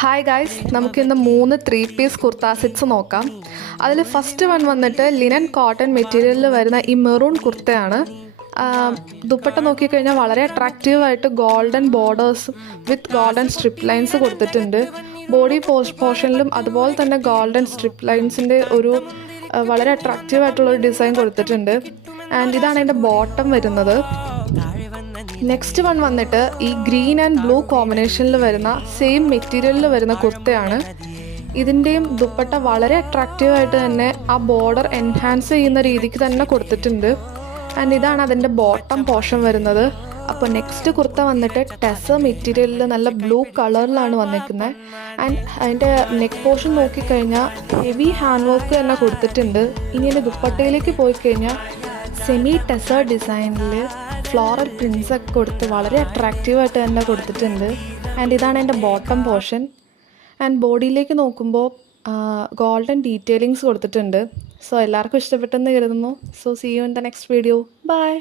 Hi guys, നമുക്കിന്ന് 3 3 piece kurta sets നോക്കാം. അതിൽ ഫസ്റ്റ് വൺ വന്നിട്ട് ലിനൻ കോട്ടൺ മെറ്റീരിയലിൽ വരുന്ന ഈ മെറൂൺ കുർത്തയാണ്. ദുപ്പട്ട നോക്കിക്കഴിഞ്ഞാൽ വളരെ അട്രാക്റ്റീവായിട്ട് golden borders with golden stripe lines കൊടുത്തിട്ടുണ്ട്. ബോഡി പോർഷനിലും അതുപോലെ തന്നെ ഗോൾഡൻ സ്ട്രിപ്പ് ലൈൻസിൻ്റെ ഒരു വളരെ അട്രാക്റ്റീവായിട്ടുള്ളൊരു ഡിസൈൻ കൊടുത്തിട്ടുണ്ട്. ആൻഡ് ഇതാണ് അതിൻ്റെ ബോട്ടം വരുന്നത്. നെക്സ്റ്റ് വൺ വന്നിട്ട് ഈ ഗ്രീൻ ആൻഡ് ബ്ലൂ കോമ്പിനേഷനിൽ വരുന്ന സെയിം മെറ്റീരിയലിൽ വരുന്ന കുർത്തയാണ്. ഇതിൻ്റെയും ദുപ്പട്ട വളരെ അട്രാക്റ്റീവായിട്ട് തന്നെ ആ ബോർഡർ എൻഹാൻസ് ചെയ്യുന്ന രീതിക്ക് തന്നെ കൊടുത്തിട്ടുണ്ട്. ആൻഡ് ഇതാണ് അതിൻ്റെ ബോട്ടം പോർഷൻ വരുന്നത്. അപ്പോൾ നെക്സ്റ്റ് കുർത്ത വന്നിട്ട് ടെസർ മെറ്റീരിയലിൽ നല്ല ബ്ലൂ കളറിലാണ് വന്നിരിക്കുന്നത്. ആൻഡ് അതിൻ്റെ നെക്ക് പോർഷൻ നോക്കിക്കഴിഞ്ഞാൽ ഹെവി ഹാൻഡ് വർക്ക് തന്നെ കൊടുത്തിട്ടുണ്ട്. ഇനി എൻ്റെ ദുപ്പട്ടയിലേക്ക് പോയി കഴിഞ്ഞാൽ സെമി ടെസർ ഡിസൈനിൽ ഫ്ലോറൽ പ്രിൻസ് ഒക്കെ കൊടുത്ത് വളരെ അട്രാക്റ്റീവായിട്ട് തന്നെ കൊടുത്തിട്ടുണ്ട്. ആൻഡ് ഇതാണ് എൻ്റെ ബോട്ടം പോർഷൻ. ആൻഡ് ബോഡിയിലേക്ക് നോക്കുമ്പോൾ ഗോൾഡൻ ഡീറ്റെയിലിങ്സ് കൊടുത്തിട്ടുണ്ട്. സോ എല്ലാവർക്കും ഇഷ്ടപ്പെട്ടെന്ന് കരുതുന്നു. So see you in the next video. By.